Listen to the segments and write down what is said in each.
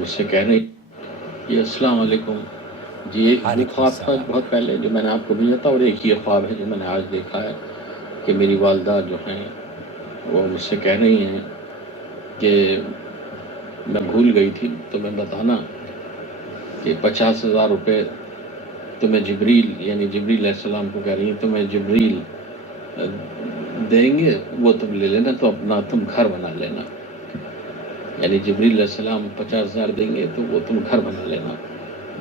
مجھ سے کہہ رہی جی السلام علیکم جی، ایک وہ وعلیکم خواب تھا السلام۔ بہت پہلے جو میں نے آپ کو بھیجا تھا، اور ایک یہ خواب ہے جو میں نے آج دیکھا ہے کہ میری والدہ جو ہیں وہ مجھ سے کہہ رہی ہیں کہ میں بھول گئی تھی تمہیں بتانا کہ 50,000 روپے تمہیں جبریل یعنی جبریل علیہ السلام کو کہہ رہی ہیں تمہیں جبریل دیں گے، وہ تم لے لینا، تو اپنا تم گھر بنا لینا، یعنی جبریل علیہ السلام 50,000 دیں گے تو وہ تم گھر بنا لینا۔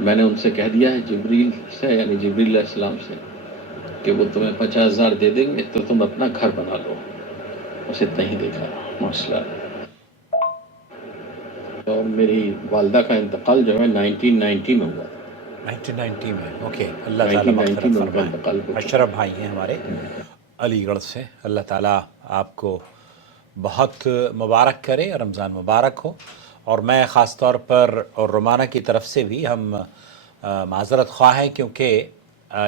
میں نے ان سے کہہ دیا ہے جبریل سے یعنی جبریل علیہ السلام سے کہ وہ تمہیں 50,000 دے دیں گے تو تم اپنا گھر بنا لو۔ بس اتنا ہی دیکھا مسئلہ۔ اور میری والدہ کا انتقال جو ہے 1990 میں ہوا تھا، 1990 میں، اوکے، اللہ تعالیٰ 1990 مغفرت میں ان کا فرمائے۔ انتقال ہو چکا۔ اشرف بھائی ہیں ہمارے علی گڑھ سے، اللہ تعالیٰ آپ کو بہت مبارک کرے، رمضان مبارک ہو۔ اور میں خاص طور پر اور رومانہ کی طرف سے بھی ہم معذرت خواہ ہیں، کیونکہ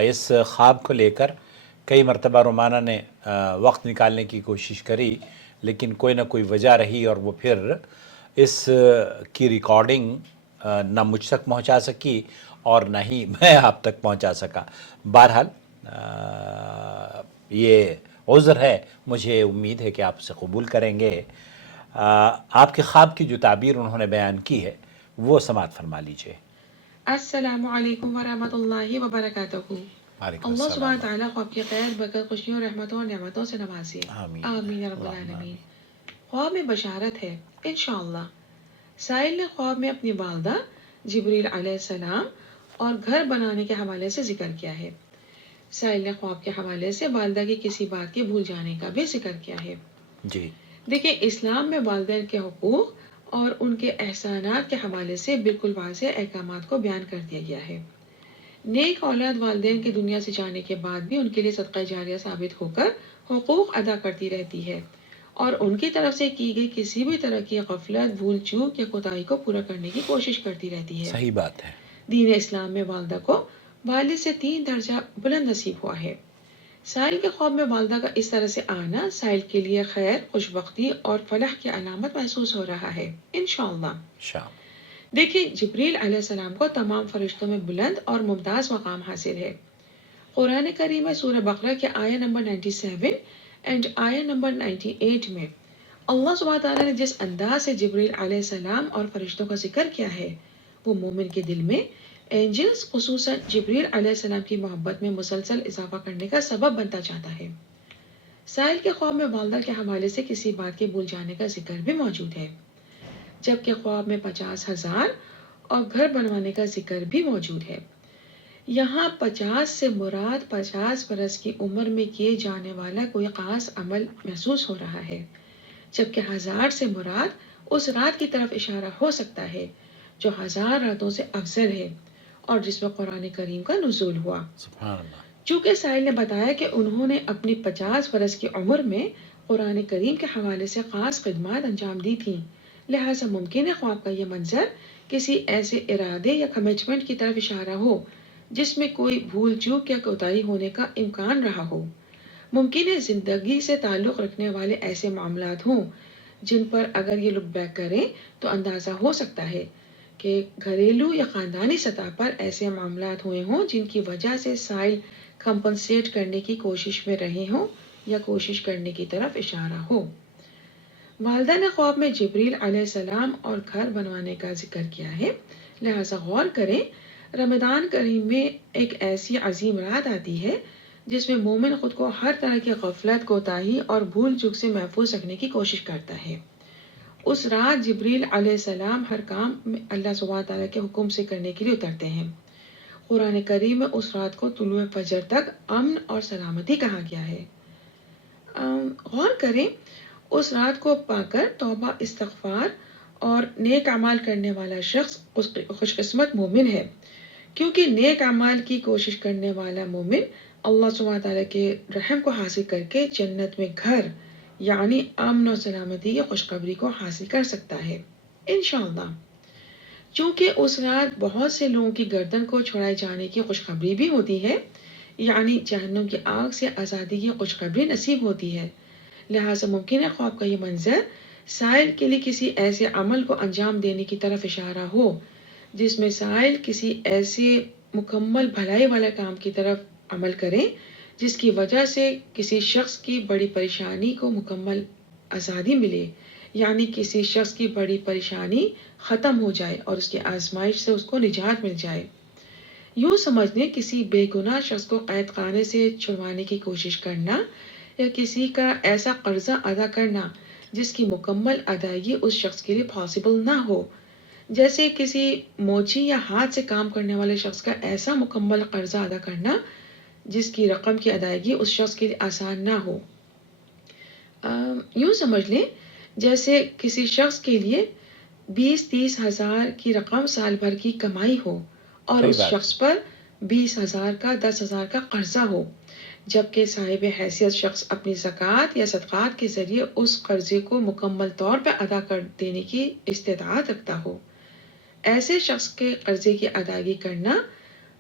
اس خواب کو لے کر کئی مرتبہ رومانہ نے وقت نکالنے کی کوشش کری، لیکن کوئی نہ کوئی وجہ رہی اور وہ پھر اس کی ریکارڈنگ نہ مجھ تک پہنچا سکی اور نہ ہی میں آپ تک پہنچا سکا۔ بہرحال یہ عذر ہے، مجھے امید ہے کہ آپ اسے قبول کریں گے۔ آپ کے خواب کی جو تعبیر انہوں نے بیان کی ہے وہ سماعت فرما لیجئے۔ السلام علیکم ورحمۃ اللہ وبرکاتہ۔ وعلیکم اللہ السلام سبحانہ تعالیٰ کو آپ کی خیر برکت خوشیوں رحمتوں اور نعمتوں سے نوازے، آمین آمین یا رب اللہم العالمین۔ آمین۔ خواب میں بشارت ہے انشاءاللہ۔ سائل نے خواب میں اپنی والدہ جبریل علیہ السلام اور گھر بنانے کے حوالے سے ذکر کیا ہے۔ سائل نے خواب کے حوالے سے والدہ کی کسی بات کے بھول جانے کا بھی ذکر کیا ہے۔ جی دیکھیں، اسلام میں والدین کے حقوق اور ان کے احسانات کے حوالے سے بالکل واضح احکامات کو بیان کر دیا گیا ہے۔ نیک اولاد والدین کی دنیا سے جانے کے بعد بھی ان کے لیے صدقہ جاریہ ثابت ہو کر حقوق ادا کرتی رہتی ہے، اور ان کی طرف سے کی گئی کسی بھی طرح کی غفلت، بھول چوک یا کوتاہی کو پورا کرنے کی کوشش کرتی رہتی ہے۔ صحیح بات ہے۔ دین اسلام میں والدہ کو والد سے 3 درجہ بلند نصیب ہوا ہے۔ سائل کے خواب میں والدہ کا اس طرح سے آنا سائل کے لیے خیر، خوشبختی اور فلاح کی علامت محسوس ہو رہا ہے انشاءاللہ۔ شام دیکھیں، جبریل علیہ السلام کو تمام فرشتوں میں بلند اور ممتاز مقام حاصل ہے۔ قرآن کریم میں سورہ بقرہ کے آیہ نمبر 97 اینڈ آیہ نمبر 98 میں اللہ سبحانہ تعالیٰ نے جس انداز سے جبریل علیہ السلام اور فرشتوں کا ذکر کیا ہے، وہ مومن کے دل میں اینجلز خصوصاً جبریل علیہ السلام کی محبت میں مسلسل اضافہ کرنے کا سبب بنتا جاتا ہے۔ سائل کے خواب میں والدہ کے حوالے سے کسی بات کے بھول جانے کا ذکر بھی موجود ہے، جبکہ خواب میں 50,000 اور گھر بنوانے کا ذکر بھی موجود ہے۔ یہاں 50 سے مراد 50 برس کی عمر میں کیے جانے والا کوئی خاص عمل محسوس ہو رہا ہے، جبکہ 1000 سے مراد اس رات کی طرف اشارہ ہو سکتا ہے جو 1000 راتوں سے افضل ہے اور جس میں قرآن کریم کا نزول ہوا۔ سبحان اللہ۔ چونکہ سائل نے بتایا کہ انہوں نے اپنی 50 برس کی عمر میں قرآن کریم کے حوالے سے خاص خدمات انجام دی تھیں، لہٰذا ممکن ہے خواب کا یہ منظر کسی ایسے ارادے یا کمٹمنٹ کی طرف اشارہ ہو جس میں کوئی بھول چوک یا کوتاہی ہونے کا امکان رہا ہو۔ ممکن ہے زندگی سے تعلق رکھنے والے ایسے معاملات ہوں جن پر اگر یہ لک بیک کریں تو اندازہ ہو سکتا ہے کہ گھریلو یا خاندانی سطح پر ایسے معاملات ہوئے ہوں جن کی وجہ سے سائل کمپنسیٹ کرنے کی کوشش میں رہے ہوں یا کوشش کرنے کی طرف اشارہ ہو۔ والدہ نے خواب میں جبریل علیہ السلام اور گھر بنوانے کا ذکر کیا ہے، لہٰذا غور کریں۔ رمضان کریم میں ایک ایسی عظیم رات آتی ہے جس میں مومن خود کو ہر طرح کی غفلت، کوتاہی اور بھول چوک سے محفوظ رکھنے کی کوشش کرتا ہے۔ اس رات جبریل علیہ السلام ہر کام میں اللہ سبحانہ تعالیٰ کے حکم سے کرنے کے لیے اترتے ہیں۔ قرآن کریم میں اس رات کو طلوع فجر تک امن اور سلامتی کہا گیا ہے۔ غور کریں، اس رات کو پا کر توبہ، استغفار اور نیک اعمال کرنے والا شخص خوش قسمت مومن ہے، کیونکہ نیک اعمال کی کوشش کرنے والا مومن اللہ سبحانہ تعالیٰ کے رحم کو حاصل کر کے جنت میں گھر یعنی امن و سلامتی کی خوشخبری کو حاصل کر سکتا ہے انشاءاللہ۔ چونکہ اس رات بہت سے لوگوں کی گردن کو چھڑائے جانے کی خوشخبری بھی ہوتی ہے، یعنی جہنم کی آگ سے آزادی کی خوشخبری نصیب ہوتی ہے، لہٰذا ممکن ہے خواب کا یہ منظر سائل کے لیے کسی ایسے عمل کو انجام دینے کی طرف اشارہ ہو جس میں سائل کسی ایسے مکمل بھلائی والے کام کی طرف عمل کرے جس کی وجہ سے کسی شخص کی بڑی پریشانی کو مکمل آزادی ملے، یعنی کسی شخص کی بڑی پریشانی ختم ہو جائے اور اس کی آزمائش سے اس کو نجات مل جائے۔ یوں سمجھ لیں کسی بے گناہ شخص کو قید خانے سے چھڑوانے کی کوشش کرنا یا کسی کا ایسا قرضہ ادا کرنا جس کی مکمل ادائیگی اس شخص کے لیے پاسبل نہ ہو، جیسے کسی موچی یا ہاتھ سے کام کرنے والے شخص کا ایسا مکمل قرضہ ادا کرنا جس کی رقم کی ادائیگی اس شخص کے لیے آسان نہ ہو۔ یوں سمجھ لیں جیسے کسی شخص کے لیے 20-30 ہزار کی رقم سال بھر کی کمائی ہو اور اس شخص پر 20,000 کا 10,000 کا قرضہ ہو، جبکہ صاحب حیثیت شخص اپنی زکوٰۃ یا صدقات کے ذریعے اس قرضے کو مکمل طور پر ادا کر دینے کی استطاعت رکھتا ہو۔ ایسے شخص کے قرضے کی ادائیگی کرنا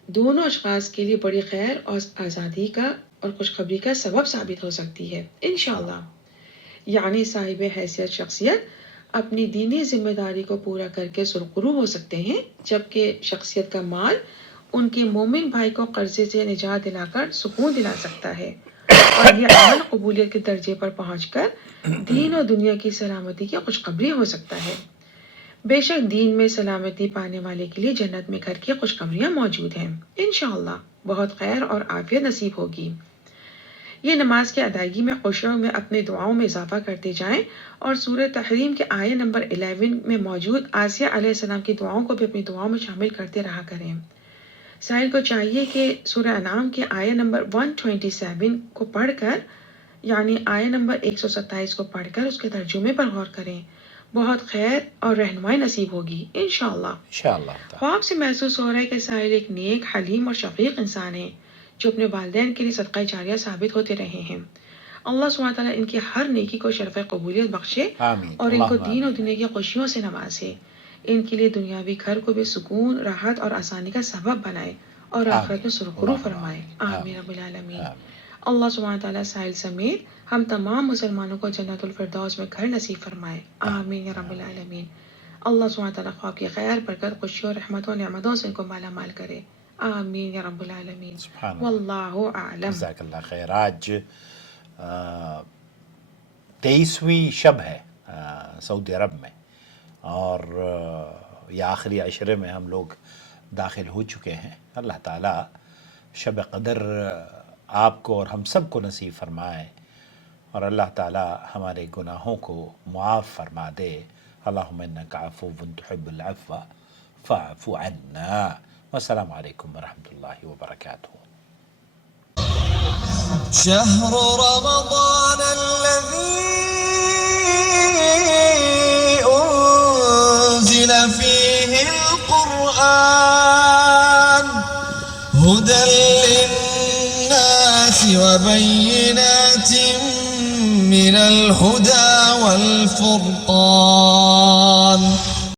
دونوں اشخاص کے لیے بڑی خیر اور آزادی کا اور خوشخبری کا سبب ثابت ہو سکتی ہے انشاءاللہ۔ یعنی صاحب حیثیت شخصیت اپنی دینی ذمہ داری کو پورا کر کے سرخرو ہو سکتے ہیں، جبکہ شخصیت کا مال ان کے مومن بھائی کو قرضے سے نجات دلا کر سکون دلا سکتا ہے، اور یہ عمل قبولیت کے درجے پر پہنچ کر دین اور دنیا کی سلامتی کی خوشخبری ہو سکتا ہے۔ بے شک دین میں سلامتی پانے والے کے لیے جنت میں گھر کی خوشخبریاں موجود ہیں، انشاءاللہ بہت خیر اور عافیت نصیب ہوگی۔ یہ نماز کی ادائیگی میں خشوع میں اپنے دعاؤں میں اضافہ کرتے جائیں اور سورہ تحریم کے آیت نمبر 11 میں موجود آسیہ علیہ السلام کی دعاؤں کو بھی اپنی دعاؤں میں شامل کرتے رہا کریں۔ سائل کو چاہیے کہ سورہ انعام کے آیت نمبر 127 کو پڑھ کر، یعنی آیت نمبر 127 کو پڑھ کر اس کے ترجمے پر غور کریں، بہت خیر اور رہنمائی نصیب ہوگی انشاءاللہ۔ خواب سے محسوس ہو رہا ہے کہ سائل ایک نیک، حلیم اور شفیق انسان ہے جو اپنے والدین کے لیے صدقہ جاریہ ثابت ہوتے رہے ہیں۔ اللہ سبحانہ تعالیٰ ان کی ہر نیکی کو شرف قبولیت بخشے اور ان کو دین اور دنیا کی خوشیوں سے نوازے، ان کے لیے دنیاوی گھر کو بھی سکون، راحت اور آسانی کا سبب بنائے اور آخرت میں سرخرو فرمائے، آمین رب العالمین۔ اللہ سبحانہ تعالیٰ سائل سمیت ہم تمام مسلمانوں کو جنت الفردوس میں گھر نصیب فرمائے، آمین یا رب العالمین۔ اللہ سبحانہ تعالیٰ خواب کی خیر، برکت، خوشی اور رحمتوں نعمتوں سے ان کو مالا مال کرے، آمین یا رب العالمین۔ واللہ اعلم۔ جزاک اللہ خیر۔ آج 23ویں شب ہے سعودی عرب میں، اور یہ آخری عشرے میں ہم لوگ داخل ہو چکے ہیں۔ اللہ تعالیٰ شب قدر آپ کو اور ہم سب کو نصیب فرمائے، اور اللہ تعالیٰ ہمارے گناہوں کو معاف فرما دے۔ اللہم انک عفو تحب العفو فاعف عنا۔ والسلام علیکم ورحمۃ اللہ وبرکاتہ۔ شهر رمضان الذي أنزل فيه القرآن هدى للناس وبينات من الهدى والفرقان